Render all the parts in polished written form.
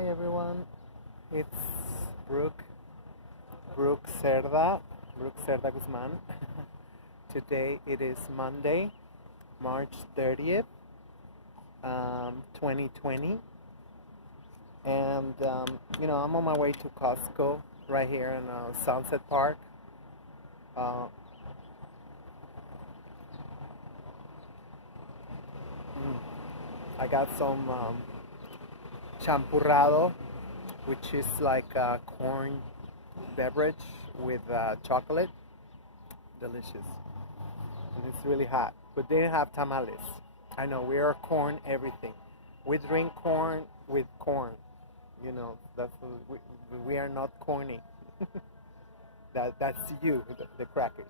Hi everyone, it's Brooke, Brooke Cerda Guzman. Today it is Monday, March 30th, 2020, and I'm on my way to Costco right here in Sunset Park. Uh, mm, I got some champurrado, which is like a corn beverage with chocolate. Delicious. And it's really hot. But they have tamales. I know we are corn everything. We drink corn with corn. That's we are not corny. That's you, the crackers.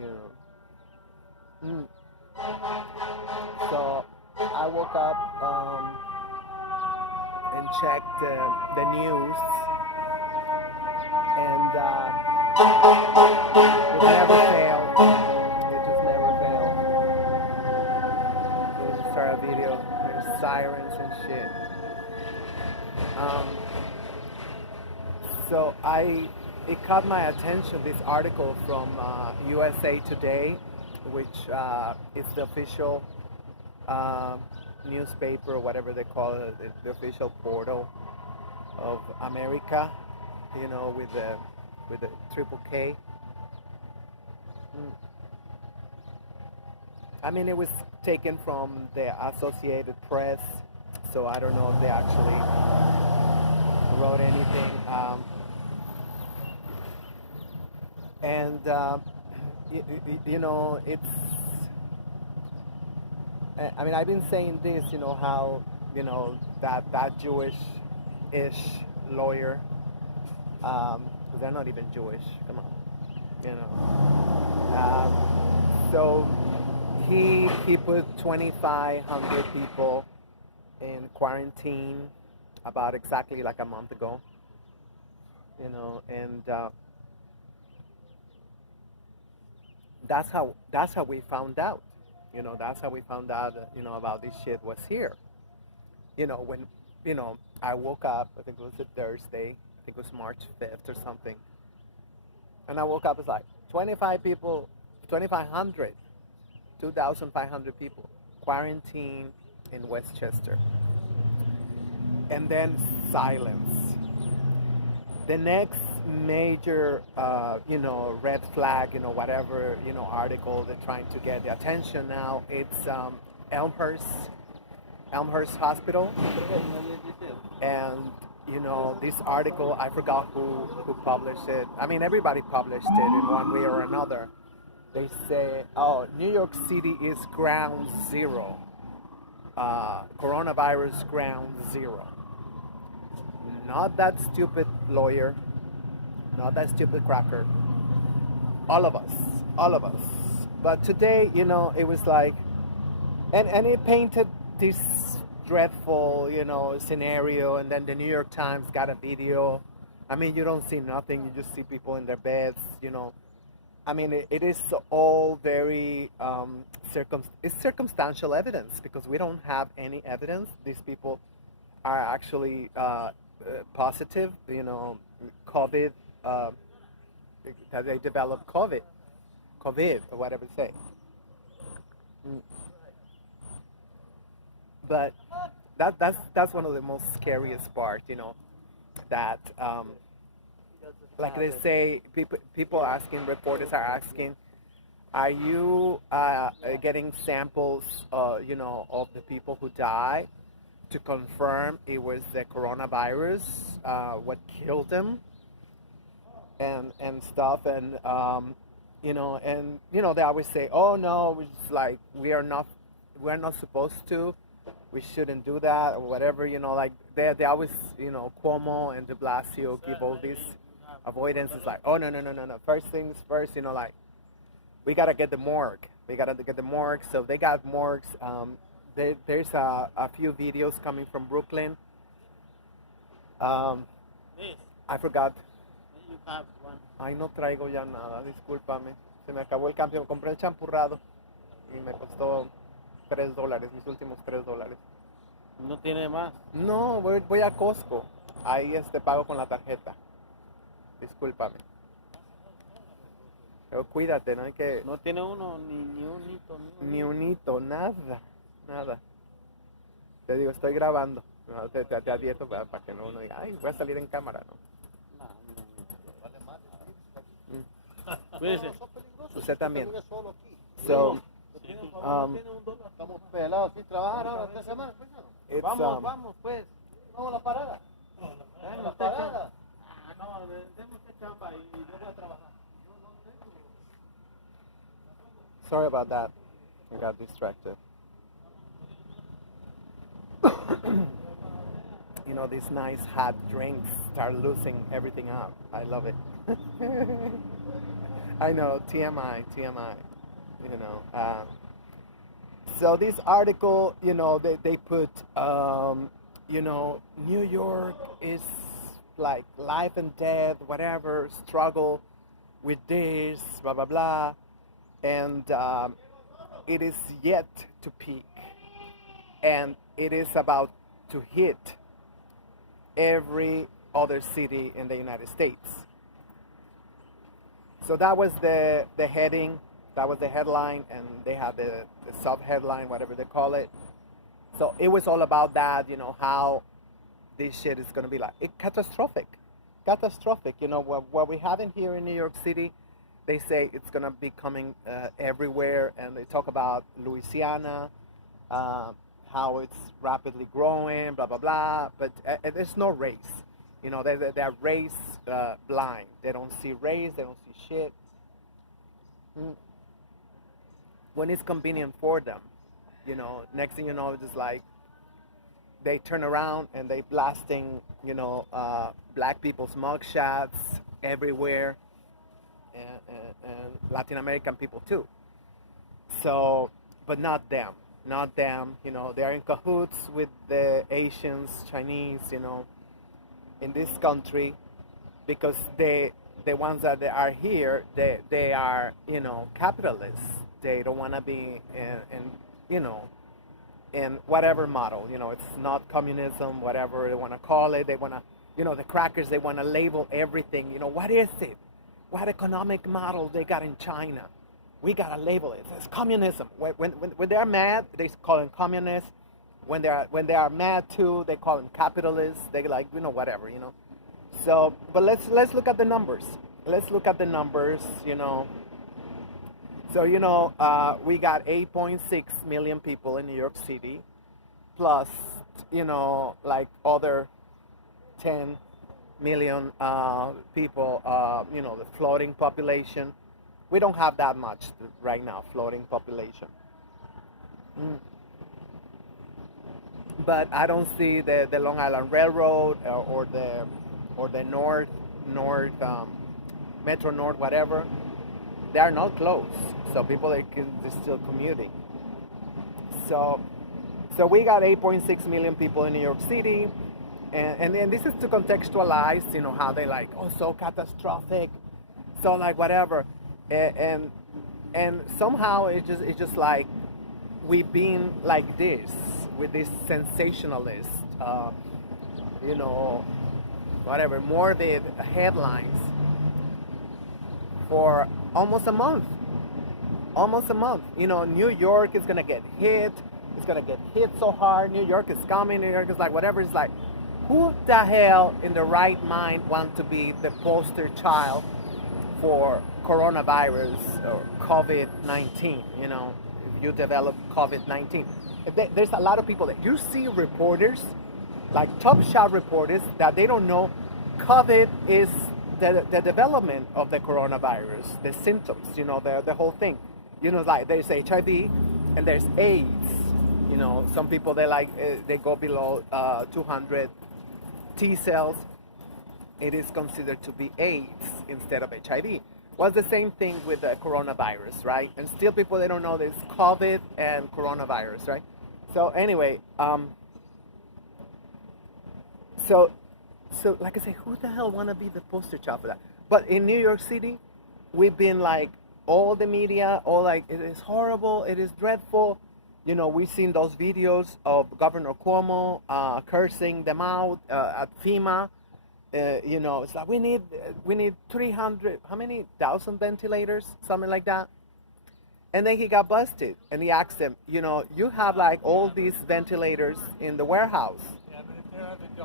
You know. So I woke up and checked the news, and it never failed. It just never failed. Let me just start a video. There's sirens and shit. So it caught my attention, this article from USA Today, which is the official newspaper, or whatever they call it, the official portal of America, with the triple K. I mean, it was taken from the Associated Press, so I don't know if they actually wrote anything. It's. I mean, I've been saying this, how, that Jewish-ish lawyer, because they're not even Jewish, come on, so he put 2,500 people in quarantine about exactly like a month ago, and that's how we found out. That's how we found out, about this shit was here. When, I woke up, I think it was a Thursday, I think it was March 5th or something. And I woke up, it's like 25 people, 2,500, 2,500 people, quarantine in Westchester. And then silence. The next major, red flag, whatever, article they're trying to get the attention now, it's Elmhurst Hospital. And, this article, I forgot who published it. I mean, everybody published it in one way or another. They say, New York City is ground zero. Coronavirus ground zero. Not that stupid lawyer, not that stupid cracker. All of us. But today, it was like, and it painted this dreadful, scenario, and then the New York Times got a video. I mean, you don't see nothing, you just see people in their beds, I mean, it is all very it's circumstantial evidence, because we don't have any evidence these people are actually positive, COVID, that they developed COVID, or whatever they say. But that's one of the most scariest part, that like they say, people asking, reporters are asking, are you getting samples, of the people who died to confirm it was the coronavirus, what killed them, and stuff, and they always say, oh no, it's like we're not supposed to, we shouldn't do that, or whatever, like they always, Cuomo and De Blasio give all this avoidance. It's like, oh no, first things first, like we gotta get the morgue, so they got morgues. There's a few videos coming from Brooklyn. I forgot. Ay, no traigo ya nada, discúlpame. Se me acabó el cambio. Compré el champurrado y me costó $3, mis últimos $3. No tiene más. No, voy a Costco. Ahí pago con la tarjeta. Discúlpame. Pero cuídate, no hay que... No tiene uno ni un hito, Ni un hito, nada, nada. Te digo, estoy grabando. No, te advierto para que no uno diga, ay, voy a salir en cámara, ¿no? Cuídese. Usted también. So, Estamos pelados sin trabajar ahora 3 semanas. vamos, vamos, pues. Vamos a la parada. Venga, La usted parada. no, demos esta chamba y yo voy a trabajar. Sorry about that. I got distracted. You know, these nice hot drinks start losing everything up. I love it. I know, TMI. You know. So this article, you know, they put, you know, New York is like life and death, whatever, struggle with this, blah, blah, blah. And it is yet to peak. And it is about to hit every other city in the United States. So that was the heading, that was the headline, and they had the sub-headline, whatever they call it. So it was all about that, you know, how this shit is going to be like. Catastrophic. You know, what we have in here in New York City, they say it's going to be coming everywhere, and they talk about Louisiana, how it's rapidly growing, blah, blah, blah. But there's no race. You know, they're race blind. They don't see race. They don't see shit. When it's convenient for them, you know, next thing you know, it's just like they turn around and they blasting, you know, black people's mugshots everywhere, and Latin American people too. So, but not them. You know, they're in cahoots with the Asians, Chinese, you know, in this country, because the ones that are here, they are, you know, capitalists. They don't want to be in, you know, in whatever model. You know, it's not communism, whatever they want to call it. They want to, you know, the crackers, they want to label everything. You know, what is it? What economic model they got in China? We gotta label it. It's communism. When they're mad, they call them communists. When they are mad too, they call them capitalists. They like, you know, whatever, you know. So, but let's look at the numbers. You know. So, you know, we got 8.6 million people in New York City, plus, you know, like other 10 million people. You know, the floating population. We don't have that much right now, floating population. But I don't see the Long Island Railroad or the North Metro North, whatever. They are not closed, so people they're still commuting. So we got 8.6 million people in New York City, and this is to contextualize, you know, how they like, oh, so catastrophic, so like whatever. And somehow it's just like we've been like this with this sensationalist, you know, whatever, morbid headlines for almost a month. You know, New York is gonna get hit. It's gonna get hit so hard. New York is coming. New York is like whatever. It's like, who the hell in the right mind want to be the poster child for coronavirus or COVID-19, you know, if you develop COVID-19. There's a lot of people that you see reporters, like top shot reporters, that they don't know COVID is the development of the coronavirus, the symptoms, you know, the whole thing. You know, like there's HIV and there's AIDS. You know, some people, they go below 200 T cells. It is considered to be AIDS instead of HIV. Was the same thing with the coronavirus, right? And still people, they don't know this COVID and coronavirus, right? So anyway, so like I say, who the hell want to be the poster child for that? But in New York City, we've been like, all the media, all like, it is horrible, it is dreadful, We've seen those videos of Governor Cuomo cursing them out at FEMA. It's like we need 300, how many thousand ventilators, something like that. And then he got busted, and he asked them, you have like all these ventilators in the warehouse,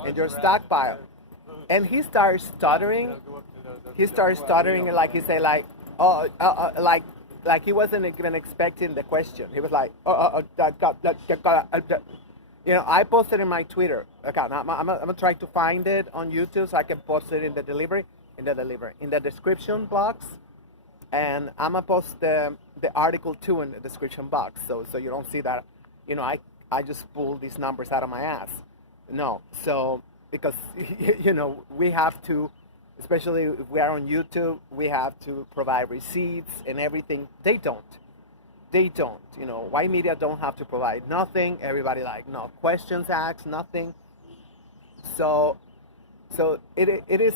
in your stockpile. And he starts stuttering. He starts stuttering, and like he said, like, like he wasn't even expecting the question. He was like, I posted in my Twitter account. I'm gonna try to find it on YouTube so I can post it in the description box, and I'm gonna post the article too in the description box, so you don't see that, I just pull these numbers out of my ass. No, so because we have to. Especially if we are on YouTube, we have to provide receipts and everything. They don't. White media don't have to provide nothing. Everybody no questions asked, nothing. So it is.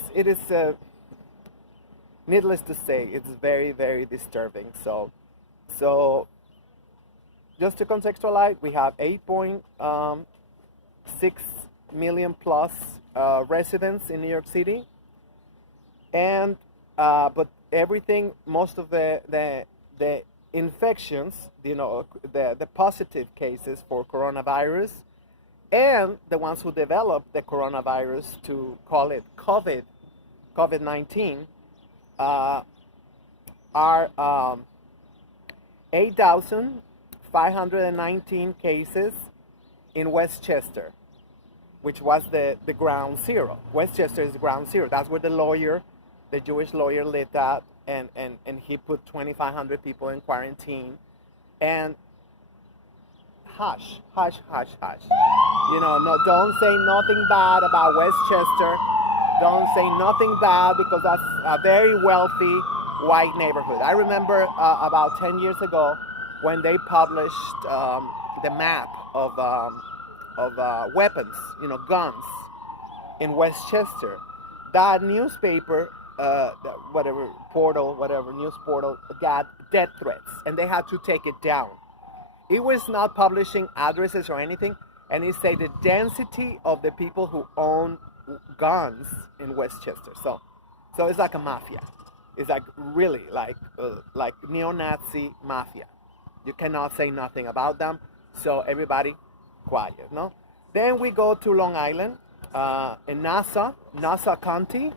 Needless to say, it's very, very disturbing. So just to contextualize, we have 8.6 million plus residents in New York City. And but everything, most of the infections, the positive cases for coronavirus, and the ones who developed the coronavirus, to call it COVID-19, are 8,519 cases in Westchester, which was the ground zero. Westchester is ground zero. That's where the Jewish lawyer lived at, and he put 2,500 people in quarantine. And hush. No, don't say nothing bad about Westchester. Don't say nothing bad, because that's a very wealthy white neighborhood. I remember about 10 years ago when they published the map of weapons, guns in Westchester. That newspaper, whatever news portal, got death threats, and they had to take it down. It was not publishing addresses or anything, and it said the density of the people who own guns in Westchester. So it's like a mafia. It's like really like neo-Nazi mafia. You cannot say nothing about them. So everybody quiet, no? Then we go to Long Island, in Nassau County,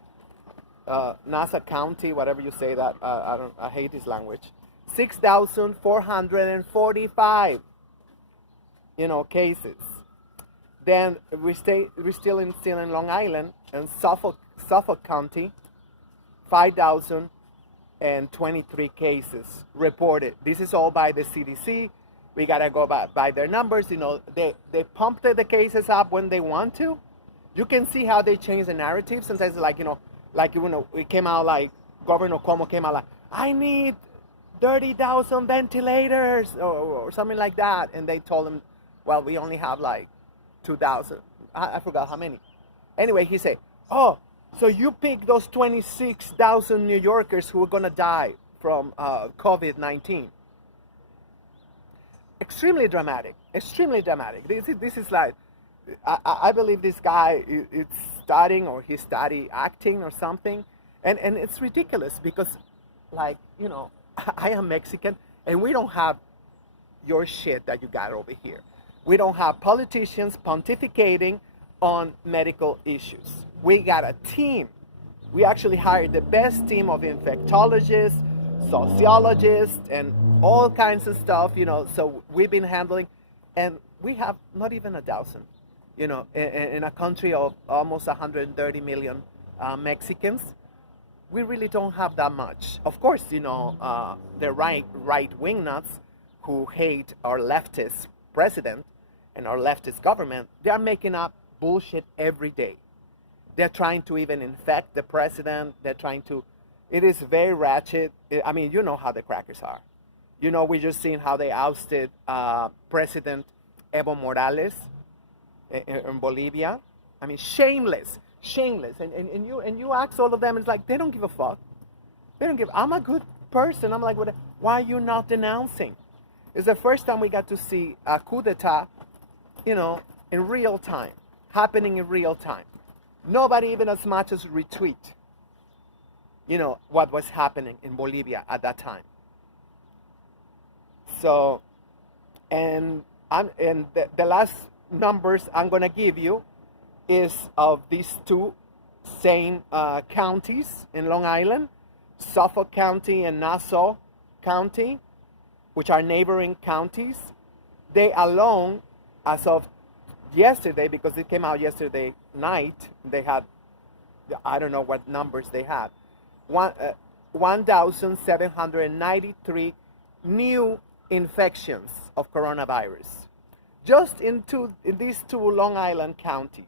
whatever you say that. I hate this language. 6,445, cases. Then we're still in Long Island, and Suffolk County, 5,023 cases reported. This is all by the CDC. We gotta go by their numbers. They pump the cases up when they want to. You can see how they change the narrative. Sometimes, it came out like Governor Cuomo came out like, I need 30,000 ventilators or something like that, and they told him, well, we only have like 2,000. I forgot how many. Anyway, he said, oh, so you pick those 26,000 New Yorkers who are gonna die from COVID-19. Extremely dramatic. This is like, I believe this guy is studying, or he studied acting or something, and it's ridiculous because, I am Mexican, and we don't have your shit that you got over here. We don't have politicians pontificating on medical issues. We got a team. We actually hired the best team of infectologists, sociologists, and all kinds of stuff, so we've been handling, and we have not even 1,000, in a country of almost 130 million Mexicans. We really don't have that much. Of course, the right-wing nuts who hate our leftist president and our leftist government, they are making up bullshit every day. They're trying to even infect the president. It is very ratchet. I mean, you know how the crackers are. We just seen how they ousted President Evo Morales in Bolivia. I mean, shameless. And you ask all of them, it's like, they don't give a fuck. I'm a good person. I'm like, why are you not denouncing? It's the first time we got to see a coup d'etat, you know, in real time, happening in real time. Nobody even as much as retweet, you know, what was happening in Bolivia at that time. So, and the last numbers I'm gonna give you is of these two same counties in Long Island, Suffolk County and Nassau County, which are neighboring counties. They alone, as of yesterday, because it came out yesterday night, they had, I don't know what numbers they had, 1,793 new infections of coronavirus, just in these two Long Island counties.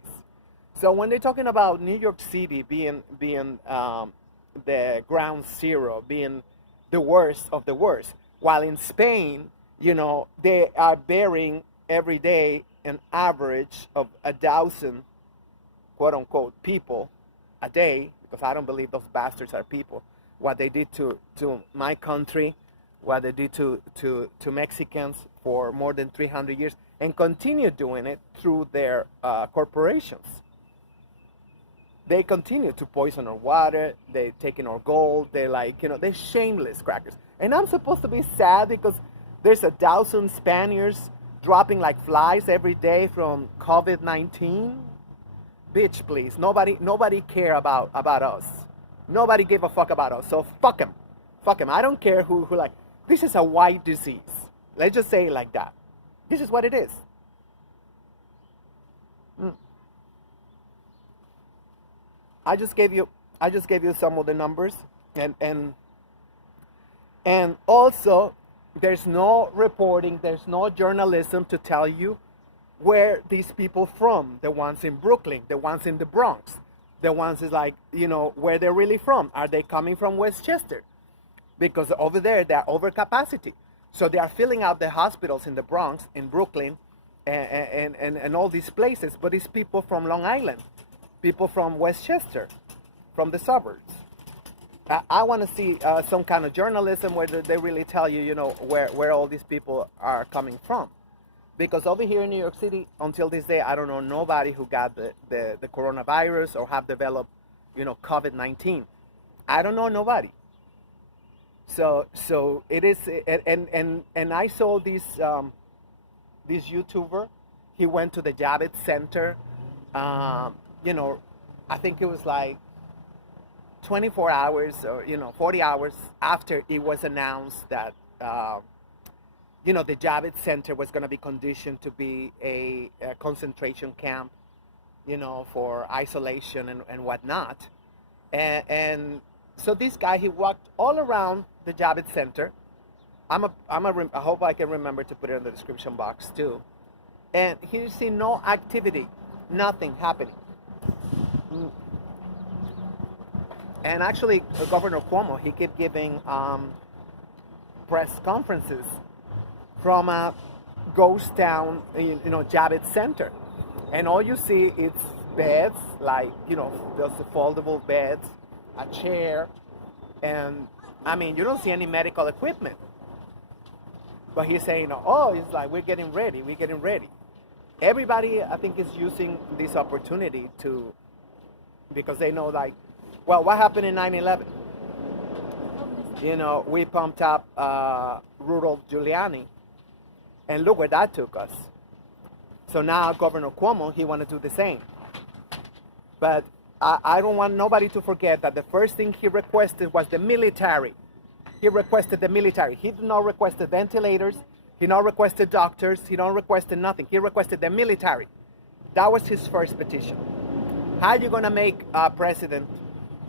So when they're talking about New York City being the ground zero, being the worst of the worst, while in Spain, you know, they are bearing every day an average of 1,000, quote unquote, people a day, because I don't believe those bastards are people. What they did to my country, what they did to Mexicans for more than 300 years, and continue doing it through their corporations. They continue to poison our water, they're taking our gold, they're like, you know, they're shameless crackers. And I'm supposed to be sad because there's 1,000 Spaniards dropping like flies every day from COVID-19. Bitch, please. Nobody care about us. Nobody gave a fuck about us. So fuck them. Fuck them. I don't care who like, this is a white disease. Let's just say it like that. This is what it is. I just gave you some of the numbers, and also there's no reporting, there's no journalism to tell you where these people from, the ones in Brooklyn, the ones in the Bronx, the ones is like, you know, where they're really from. Are they coming from Westchester? Because over there they're over capacity. So they are filling out the hospitals in the Bronx, in Brooklyn, and all these places, but it's people from Long Island, people from Westchester, from the suburbs. I want to see some kind of journalism where they really tell you, you know, where all these people are coming from. Because over here in New York City, until this day, I don't know nobody who got the coronavirus or have developed, you know, COVID-19. I don't know nobody. So it is, and I saw this YouTuber. He went to the Javits Center. You know, I think it was like 24 hours or, you know, 40 hours after it was announced that, you know, the Javits Center was going to be conditioned to be a concentration camp, you know, for isolation and whatnot. And so this guy, he walked all around the Javits Center. I hope I can remember to put it in the description box too. And he see no activity, nothing happening. And actually, Governor Cuomo, he kept giving press conferences from a ghost town, you know, Javits Center. And all you see is beds, like, you know, those foldable beds, a chair, and I mean, you don't see any medical equipment. But he's saying, oh, it's like, we're getting ready. Everybody, I think, is using this opportunity to, because they know, like, well, what happened in 9/11? You know, we pumped up Rudolph Giuliani, and look where that took us. So now Governor Cuomo, he wanted to do the same. But I don't want nobody to forget that the first thing he requested was the military. He requested the military. He did not request the ventilators. He not requested doctors. He not requested nothing. He requested the military. That was his first petition. How are you going to make a president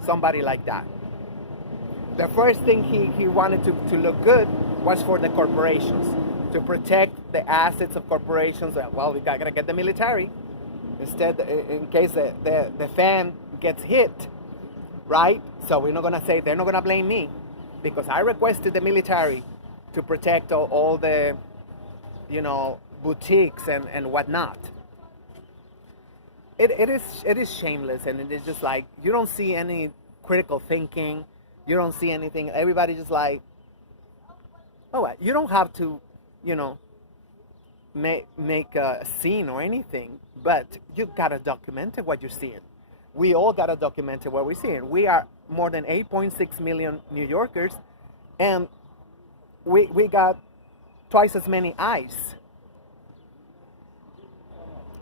somebody like that? The first thing he wanted to look good was for the corporations, to protect the assets of corporations. Well, we got to get the military. Instead, in case the fan gets hit, right? So we're not going to say, they're not going to blame me, because I requested the military to protect all the, you know, boutiques and whatnot. It is shameless, and it is just like, you don't see any critical thinking. You don't see anything. Everybody just like, oh, you don't have to you know, make a scene or anything, but you gotta document what you're seeing. We all gotta document what we're seeing. We are more than 8.6 million New Yorkers, and we got twice as many eyes.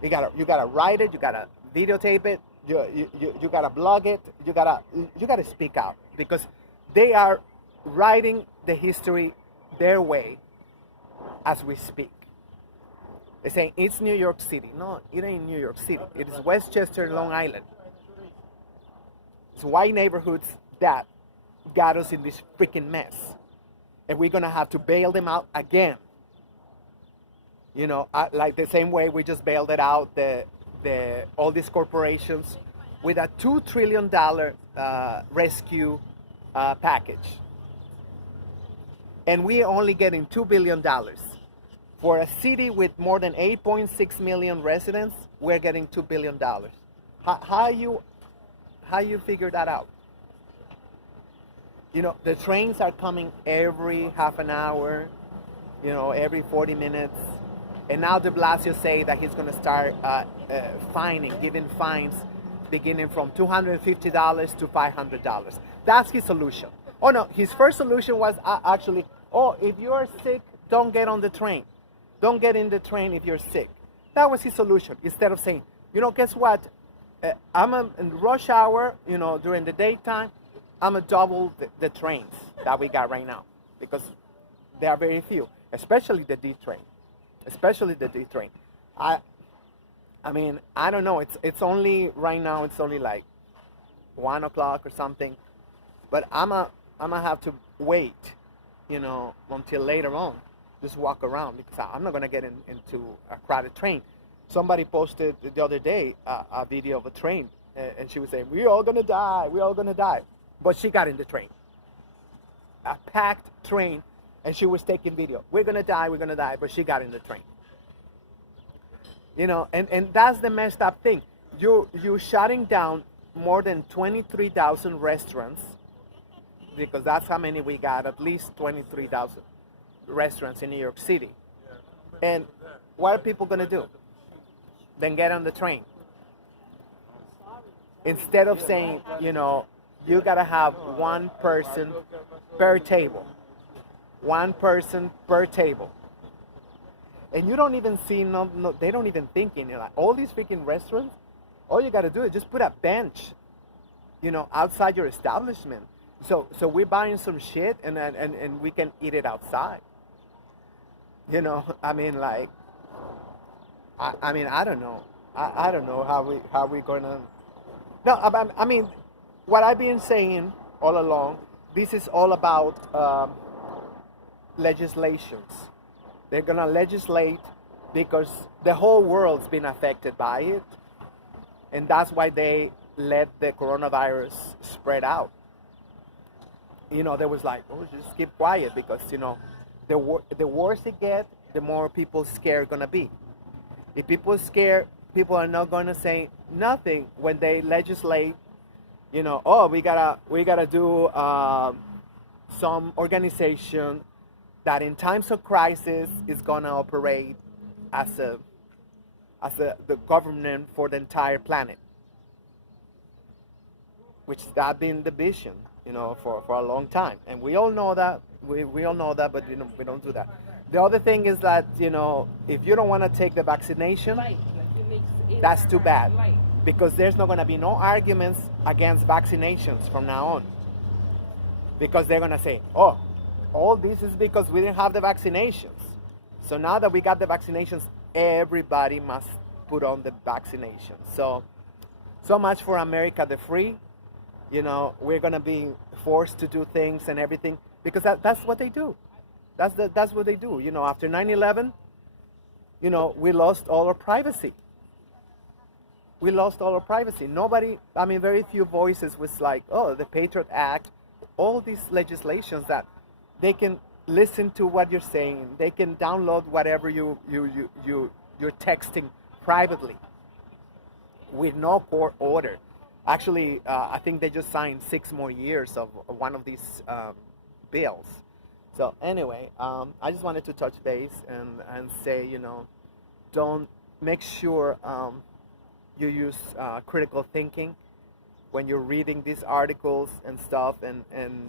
You gotta write it. You gotta videotape it. You gotta blog it. You gotta speak out, because they are writing the history their way as we speak. They're saying it's New York City. No, it ain't New York City. It is Westchester, Long Island. It's white neighborhoods that got us in this freaking mess, and we're gonna have to bail them out again. You know, like the same way we just bailed it out all these corporations with a $2 trillion rescue package, and we're only getting $2 billion. For a city with more than 8.6 million residents, we're getting $2 billion. How you figure that out? You know, the trains are coming every half an hour, you know, every 40 minutes. And now de Blasio say that he's going to start giving fines beginning from $250 to $500. That's his solution. Oh no, his first solution was actually, if you're sick, don't get on the train. Don't get in the train if you're sick. That was his solution. Instead of saying, you know, guess what? I'm in rush hour, you know, during the daytime, I'm going to double the trains that we got right now, because there are very few, especially the D train. I mean, I don't know. It's only right now. It's only like 1 o'clock or something, but I'm gonna have to wait, you know, until later on. Just walk around, because I'm not gonna get into a crowded train. Somebody posted the other day a video of a train, and she was saying, "We're all gonna die," but she got in the train, a packed train, and she was taking video. We're gonna die, but she got in the train. You know, and that's the messed up thing. You're shutting down more than 23,000 restaurants, because that's how many we got, at least 23,000 restaurants in New York City. And what are people going to do? Then get on the train. Instead of saying, you know, you got to have one person per table. One person per table. And you don't even see, they don't even think in it. Like, all these freaking restaurants, all you got to do is just put a bench, you know, outside your establishment. So we're buying some shit, and we can eat it outside. You know, I mean, like, I mean, I don't know. I don't know how we gonna. No, I mean, what I've been saying all along, this is all about legislations. They're gonna legislate because the whole world's been affected by it, and that's why they let the coronavirus spread out. You know, there was like, just keep quiet, because, you know, the worse it gets, the more people scared gonna be. If people are scared, people are not gonna say nothing when they legislate. You know, we gotta do some organization that in times of crisis is gonna operate as the government for the entire planet, which has been the vision, you know, for a long time, and we all know that. We all know that, but, you know, we don't do that. The other thing is that, you know, if you don't want to take the vaccination, that's too bad, because there's not going to be no arguments against vaccinations from now on, because they're going to say, all this is because we didn't have the vaccinations. So now that we got the vaccinations, everybody must put on the vaccination. So much for America the free. You know, we're going to be forced to do things and everything, because that's what they do. That's what they do. You know, after 9/11, you know, we lost all our privacy. Nobody, I mean, very few voices was like, the Patriot Act, all these legislations that they can listen to what you're saying. They can download whatever you're texting privately with no court order. Actually, I think they just signed 6 more years of one of these bills. So anyway, I just wanted to touch base and say, don't make sure you use critical thinking when you're reading these articles and stuff, and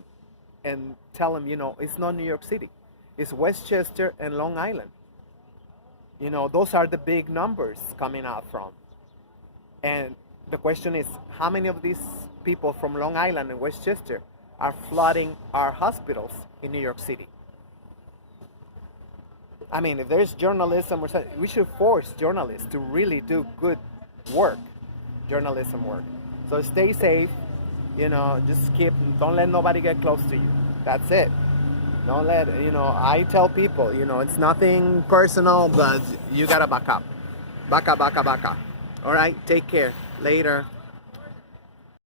tell them, it's not New York City, it's Westchester and Long Island. Those are the big numbers coming out from. And the question is, how many of these people from Long Island and Westchester are flooding our hospitals in New York City? I mean, if there's journalism or something, we should force journalists to really do good work, journalism work. So stay safe, just don't let nobody get close to you. That's it. Don't let, I tell people, it's nothing personal, but you gotta back up. Back up. All right, take care. Later.